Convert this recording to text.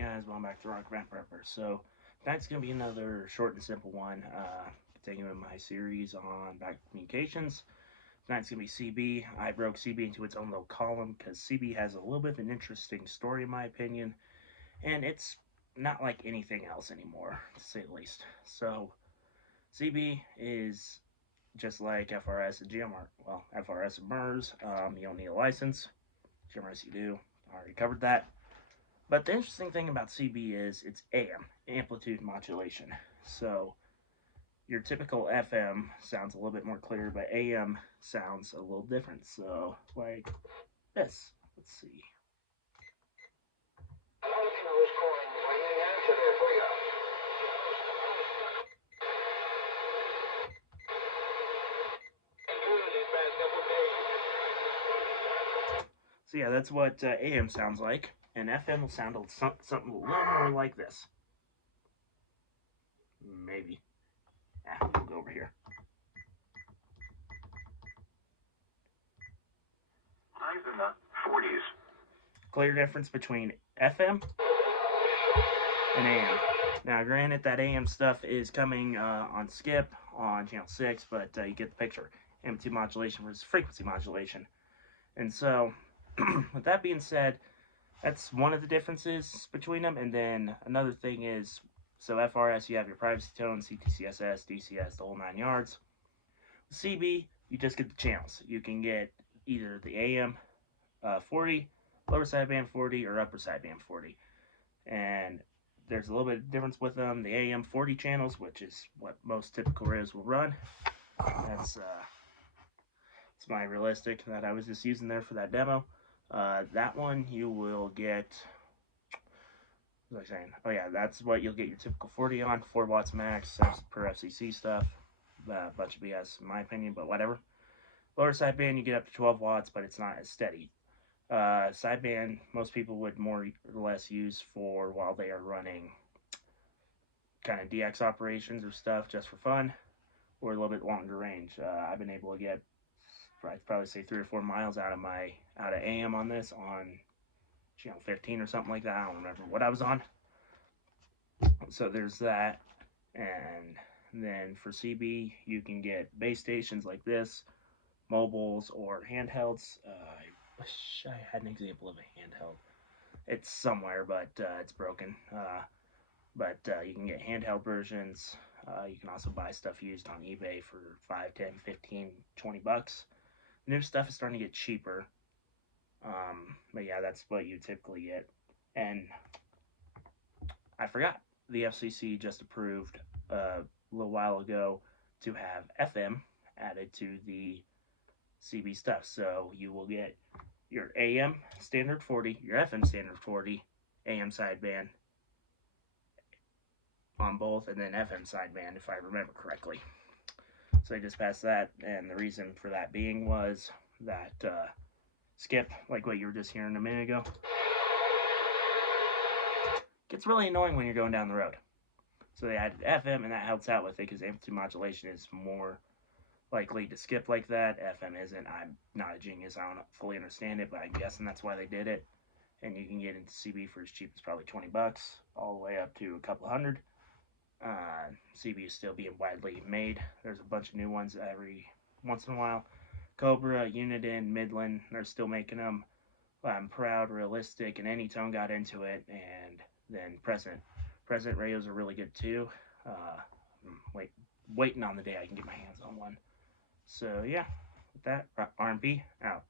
Yeah, as well, I'm back to Rock Band Prepper. So tonight's gonna be another short and simple one. Continuing my series on back communications. Tonight's gonna be CB. I broke CB into its own little column because CB has a little bit of an interesting story, in my opinion, and it's not like anything else anymore, to say the least. So CB is just like FRS and GMR. Well, FRS and MERS, you don't need a license. GMRS you do. I already covered that. But the interesting thing about CB is it's AM, amplitude modulation. So your typical FM sounds a little bit more clear, but AM sounds a little different. So, like this. Let's see. So, yeah, that's what AM sounds like. And FM will sound something a little more like this. Maybe. We'll go over here. Live in the 40s. Clear difference between FM and AM. Now, granted, that AM stuff is coming on Skip on channel 6, but you get the picture. Amplitude modulation versus frequency modulation. And so, with that being said, that's one of the differences between them. And then another thing is, so FRS, you have your privacy tone, CTCSS, DCS, the whole 9 yards. CB, you just get the channels. You can get either the AM 40, lower sideband 40, or upper sideband 40. And there's a little bit of difference with them. The AM 40 channels, which is what most typical radios will run. That's it's my realistic that I was just using there for that demo. That one you will get. What was I saying? Oh yeah, that's what you'll get your typical 40 on, 4 watts max per FCC stuff. A bunch of BS in my opinion, but whatever. Lower sideband you get up to 12 watts, but it's not as steady. Sideband most people would more or less use for while they are running kind of DX operations or stuff just for fun, or a little bit longer range. I've been able to get, I'd probably say 3 or 4 miles out of AM on this on channel 15 or something like that. I don't remember what I was on. So there's that. And then for CB, you can get base stations like this, mobiles or handhelds. I wish I had an example of a handheld. It's somewhere, but it's broken. But you can get handheld versions. You can also buy stuff used on eBay for 5, 10, 15, 20 bucks. New stuff is starting to get cheaper. But yeah, that's what you typically get. And I forgot, the FCC just approved a little while ago to have FM added to the CB stuff. So you will get your AM standard 40, your FM standard 40, AM sideband on both, and then FM sideband, if I remember correctly. So they just passed that, and the reason for that being was that skip, like what you were just hearing a minute ago, gets really annoying when you're going down the road. So they added FM, and that helps out with it because amplitude modulation is more likely to skip like that. FM isn't. I'm not a genius. I don't fully understand it, but I'm guessing that's why they did it. And you can get into CB for as cheap as probably 20 bucks, all the way up to a couple hundred. CB is still being widely made. There's a bunch of new ones every once in a while. Cobra, Uniden, Midland, they're still making them. I'm Proud, Realistic, and Anytone got into it, and then Present radios are really good too. Waiting on the day I can get my hands on one. So yeah, with that, RMP out.